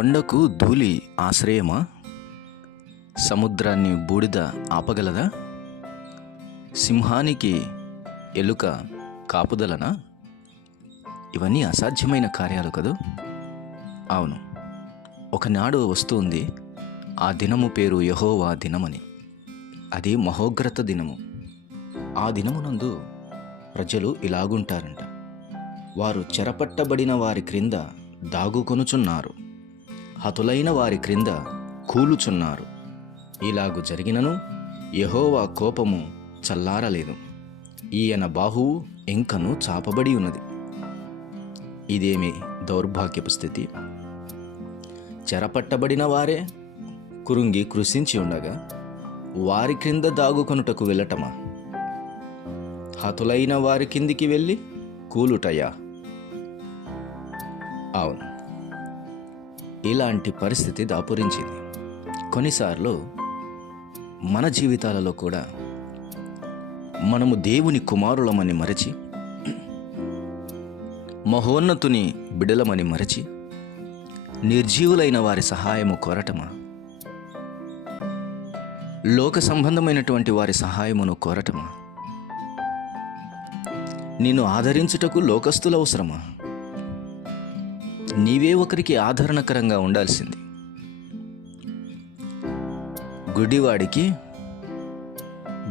కొండకు ధూళి ఆశ్రయమా? సముద్రాన్ని బూడిద ఆపగలదా? సింహానికి ఎలుక కాపుదలనా? ఇవన్నీ అసాధ్యమైన కార్యాలు కదూ. అవును, ఒకనాడు వస్తుంది ఆ దినము పేరు యెహోవా దినమని. అది మహోగ్రత దినము. ఆ దినమునందు ప్రజలు ఇలాగుంటారంట: వారు చెరపట్టబడిన వారి క్రింద దాగుకొనుచున్నారు, హతులైన వారి క్రింద కూలుచున్నారు. ఇలాగు జరిగినను యెహోవా కోపము చల్లారలేదు, ఈయన బాహువు ఇంకను చాపబడి ఉన్నది. ఇదేమి దౌర్భాగ్యపు స్థితి! చెరపట్టబడిన వారే కురుంగి కృషించి ఉండగా వారి క్రింద దాగుకొనుటకు వెళ్ళటమా? హతులైన వారి కిందికి వెళ్ళి కూలుటయా? అవును, ఇలాంటి పరిస్థితి దాపురించింది. కొన్నిసార్లు మన జీవితాలలో కూడా మనము దేవుని కుమారులమని మరచి, మహోన్నతుని బిడలమని మరచి, నిర్జీవులైన వారి సహాయము కోరటమా? లోక సంబంధమైనటువంటి వారి సహాయమును కోరటమా? నిన్ను ఆదరించుటకు లోకస్తులు అవసరమా? నీవే ఒకరికి ఆదరణకరంగా ఉండాల్సింది.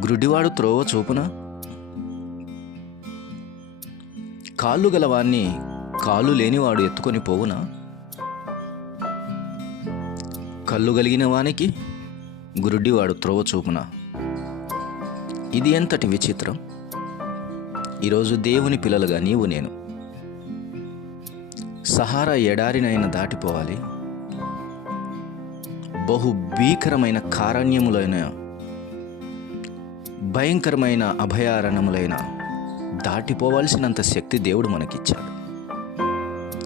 గుడ్డివాడు త్రోవ చూపునా? కాళ్ళు గలవాన్ని కాళ్ళు లేనివాడు ఎత్తుకొని పోవునా? కళ్ళు కలిగిన వానికి గుడ్డివాడు త్రోవ చూపునా? ఇది ఎంతటి విచిత్రం! ఈరోజు దేవుని పిల్లలుగా నీవు నేను సహారా ఎడారినైనా దాటిపోవాలి, బహు భీకరమైన కారణ్యములైన, భయంకరమైన అభయారణ్యములైన దాటిపోవాల్సినంత శక్తి దేవుడు మనకిచ్చాడు.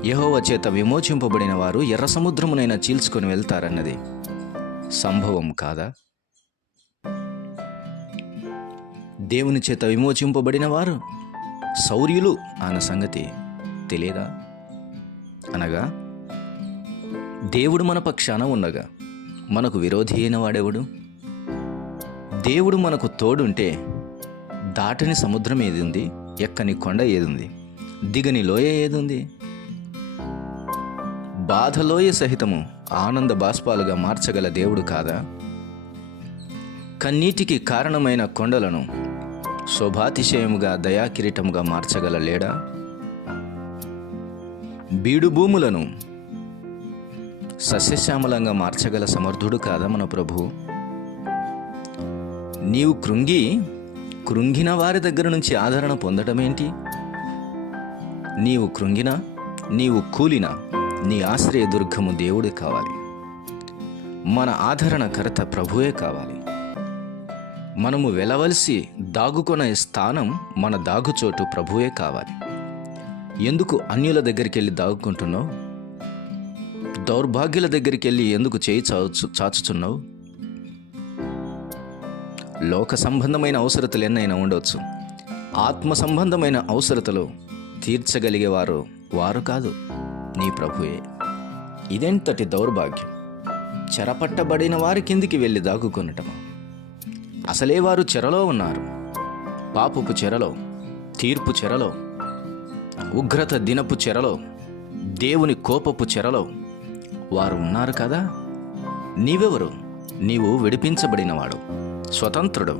యెహోవా చేత విమోచింపబడిన వారు ఎర్ర సముద్రమునైనా చీల్చుకొని వెళ్తారన్నది సంభవం కాదా? దేవుని చేత విమోచింపబడిన వారు శౌర్యులు అన్న సంగతి తెలియదా? అనగా దేవుడు మన పక్షాన ఉండగా మనకు విరోధి అయిన వాడెవడు? దేవుడు మనకు తోడుంటే దాటని సముద్రం ఏదుంది? ఎక్కని కొండ ఏదుంది? దిగని లోయ ఏదుంది? బాధలోయ సహితము ఆనంద బాష్పాలుగా మార్చగల దేవుడు కాదా? కన్నీటికి కారణమైన కొండలను శోభాతిశయముగా దయాకిరీటముగా మార్చగల లేడా? బీడు భూములను సస్యశ్యామలంగా మార్చగల సమర్థుడు కాదా మన ప్రభువు? నీవు కృంగిన వారి దగ్గర నుంచి ఆదరణ పొందడమేంటి? నీవు కృంగినా, నీవు కూలినా, నీ ఆశ్రయ దుర్గము దేవుడే కావాలి. మన ఆదరణకర్త ప్రభువే కావాలి. మనము వెలవలసి దాగుకొనే స్థానం, మన దాగుచోటు ప్రభువే కావాలి. ఎందుకు అన్యుల దగ్గరికి వెళ్ళి దాగుకుంటున్నావు? దౌర్భాగ్యుల దగ్గరికి వెళ్ళి ఎందుకు చేయి చాచుచున్నావు? లోక సంబంధమైన అవసరతలు ఎన్నైనా ఉండవచ్చు, ఆత్మ సంబంధమైన అవసరతలు తీర్చగలిగేవారు వారు కాదు, నీ ప్రభువే. ఇదెంతటి దౌర్భాగ్యం! చెరపట్టబడిన వారి కిందికి వెళ్ళి దాగుకొనటమా? అసలే వారు చెరలో ఉన్నారు. పాపపు చెరలో, తీర్పు చెరలో, ఉగ్రత దినపు చెరలో, దేవుని కోపపు చెరలో వారు ఉన్నారు కదా. నీవెవరు? నీవు విడిపించబడినవాడు, స్వతంత్రుడు.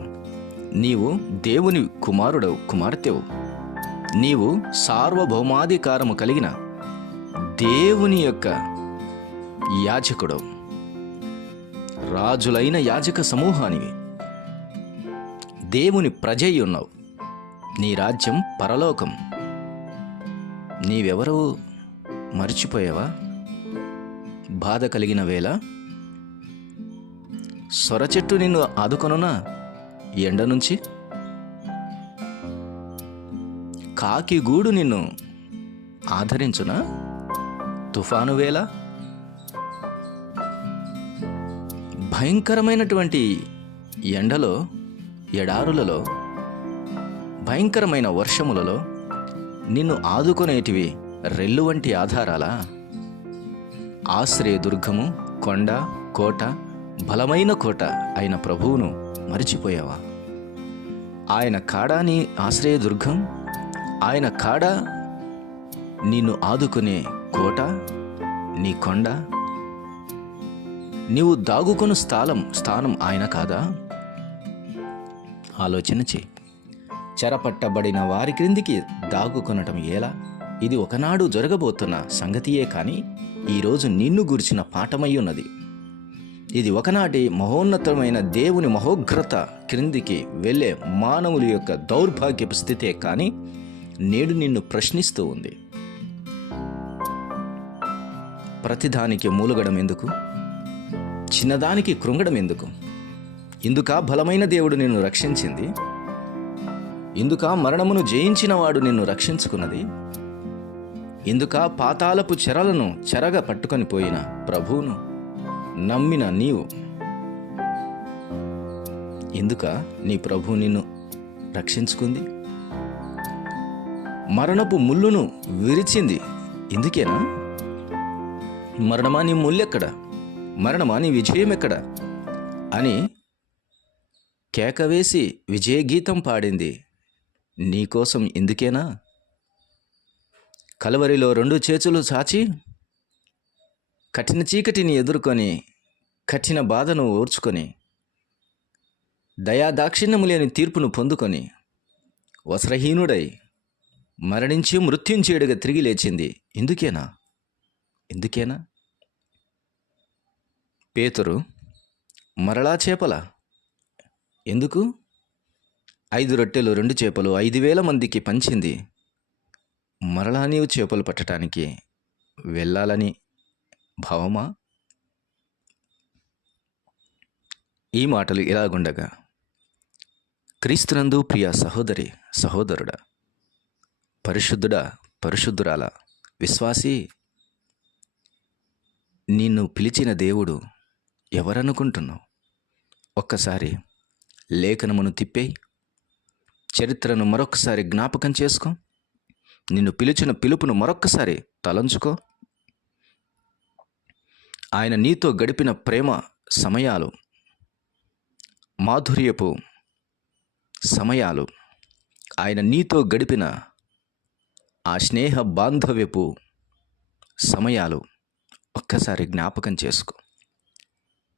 నీవు దేవుని కుమారుడవు, కుమార్తెవు. నీవు సార్వభౌమాధికారము కలిగిన దేవుని యొక్క యాజకుడవు, రాజులైన యాజక సమూహానివి. దేవుని ప్రజయి ఉన్నావు. నీ రాజ్యం పరలోకం. నీవెవరో మర్చిపోయావా? బాధ కలిగిన వేళ సొరచెట్టు నిన్ను ఆదుకొనునా ఎండ నుంచి? కాకి గూడు నిన్ను ఆదరించునా తుఫాను వేళ? భయంకరమైనటువంటి ఎండలో, ఎడారులలో, భయంకరమైన వర్షములలో నిన్ను ఆదుకొనేటివి రెల్లు వంటి ఆధారాలా? ఆశ్రయదుర్గము, కొండ, కోట, బలమైన కోట అయిన ప్రభువును మరిచిపోయావా? ఆయన కాడా నీ ఆశ్రయదుర్గం, ఆయన కాడా నిన్ను ఆదుకునే కోట, నీ కొండ. నీవు దాగుకొను స్థానం ఆయన కాదా? ఆలోచన చేయి. చెరపట్టబడిన వారి క్రిందికి దాగుకొనటం ఎలా? ఇది ఒకనాడు జరగబోతున్న సంగతియే కానీ ఈరోజు నిన్ను గురించిన పాఠమై ఉన్నది. ఇది ఒకనాటి మహోన్నతమైన దేవుని మహోగ్రత క్రిందికి వెళ్ళే మానవుల యొక్క దౌర్భాగ్యపు స్థితే కానీ నేడు నిన్ను ప్రశ్నిస్తూ ఉంది. ప్రతిదానికి మూలుగడం ఎందుకు? చిన్నదానికి కృంగడం ఎందుకు? ఇందుకా బలమైన దేవుడు నిన్ను రక్షించింది? ఇందుకా మరణమును జయించిన వాడు నిన్ను రక్షించుకున్నది? ఇందుకా పాతాళపు చెరలను చెరగా పట్టుకొని పోయిన ప్రభువును నమ్మిన నీవు? ఎందుక నీ ప్రభు నిన్ను రక్షించుకుంది? మరణపు ముళ్ళును విరిచింది ఇందుకేనా? మరణమా నీ ముళ్ళెక్కడ? మరణమా నీ విజయం ఎక్కడ అని కేకవేసి విజయగీతం పాడింది నీకోసం ఇందుకేనా? కలవరిలో 2 చేతులు చాచి కఠిన చీకటిని ఎదుర్కొని కఠిన బాధను ఓర్చుకొని దయాదాక్షిణ్యము లేని తీర్పును పొందుకొని వస్త్రహీనుడై మరణించి మృత్యుంచేడుగా తిరిగి లేచింది ఇందుకేనా? పేతురు మరలా చేపల ఎందుకు? 5 రొట్టెలు 2 చేపలు 5,000 మందికి పంచింది. మరలా నీవు చేపలు పట్టడానికి వెళ్ళాలని భావమా? ఈ మాటలు ఇలాగుండగా క్రీస్తునందు ప్రియ సహోదరి సహోదరుడా, పరిశుద్ధుడా పరిశుద్ధురాల విశ్వాసి, నిన్ను పిలిచిన దేవుడు ఎవరనుకుంటున్నావు? ఒక్కసారి లేఖనమును తిప్పేయి, చరిత్రను మరొకసారి జ్ఞాపకం చేసుకో, నిన్ను పిలిచిన పిలుపును మరొక్కసారి తలంచుకో. ఆయన నీతో గడిపిన ప్రేమ సమయాలు, మాధుర్యపు సమయాలు, ఆయన నీతో గడిపిన ఆ స్నేహ బాంధవ్యపు సమయాలు ఒక్కసారి జ్ఞాపకం చేసుకో.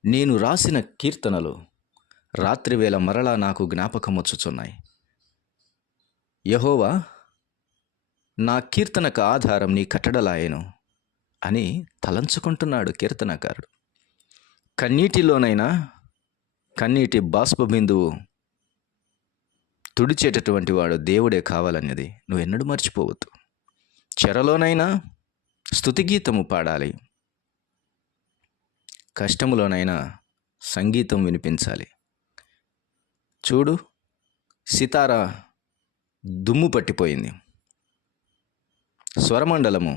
నేను రాసిన కీర్తనలు రాత్రివేళ మరలా నాకు జ్ఞాపకం వచ్చుచున్నాయి. యెహోవా, నా కీర్తనకు ఆధారం నీ కట్టడలాయెను అని తలంచుకుంటున్నాడు కీర్తనకారుడు. కన్నీటిలోనైనా కన్నీటి బాష్పబిందువు తుడిచేటటువంటి వాడు దేవుడే కావాలన్నది నువ్వెన్నడూ మర్చిపోవద్దు. చెరలోనైనా స్తుతిగీతము పాడాలి, కష్టములోనైనా సంగీతం వినిపించాలి. చూడు, సితారా దుమ్ము పట్టిపోయింది, స్వరమండలము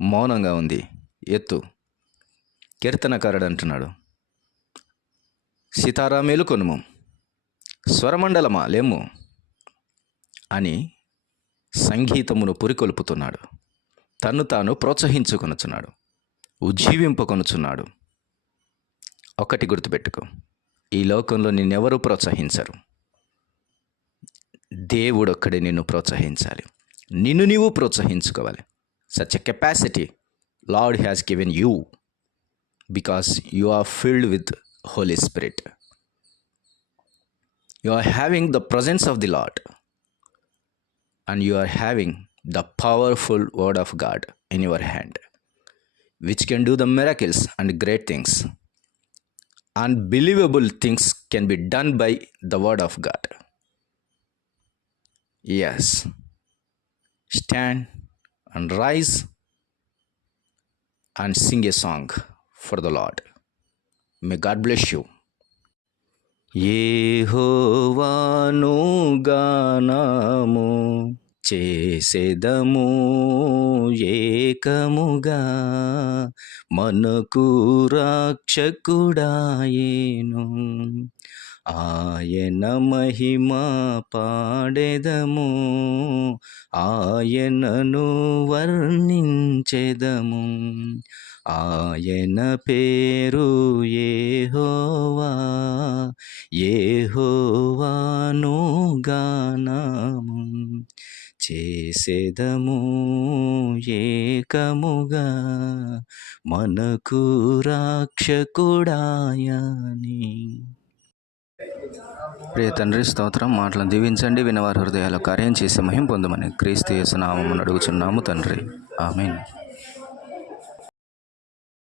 మౌనంగా ఉంది. ఎత్తు. కీర్తనకారుడు అంటున్నాడు, సితారా మేలుకొనుము, స్వరమండలమా లేము అని సంగీతమును పురికొల్పుతున్నాడు. తన్ను తాను ప్రోత్సహించుకొనుచున్నాడు, ఉజ్జీవింపకొనుచున్నాడు. ఒకటి గుర్తుపెట్టుకో, ఈ లోకంలో నిన్నెవరూ ప్రోత్సహించరు. దేవుడొక్కడే నిన్ను ప్రోత్సహించాలి, నిన్ను నీవు ప్రోత్సహించుకోవాలి. Such a capacity Lord has given you because you are filled with Holy Spirit. You are having the presence of the Lord and you are having the powerful word of God in your hand which can do the miracles and great things. Unbelievable things can be done by the word of God. Yes. Stand and rise and sing a song for the Lord. May God bless you. యెహోవాను గానము చేసెదము ఏకముగా, మనకు రక్షకుడాయెను. ఆయన మహిమ పాడెదము, ఆయనను వర్ణించెదము. ఆయన పేరు యెహోవా, యెహోవాను గానము చేసెదము ఏకముగా, మనకు రక్షకుడాయని. ప్రియ తండ్రి, స్తోత్రం. మాటలను దీవించండి, వినవారి హృదయాలు కార్యం చేసి మహిం పొందమని క్రీస్తు యేసు నామమున అడుగుచున్నాము తండ్రి. ఆమేన్.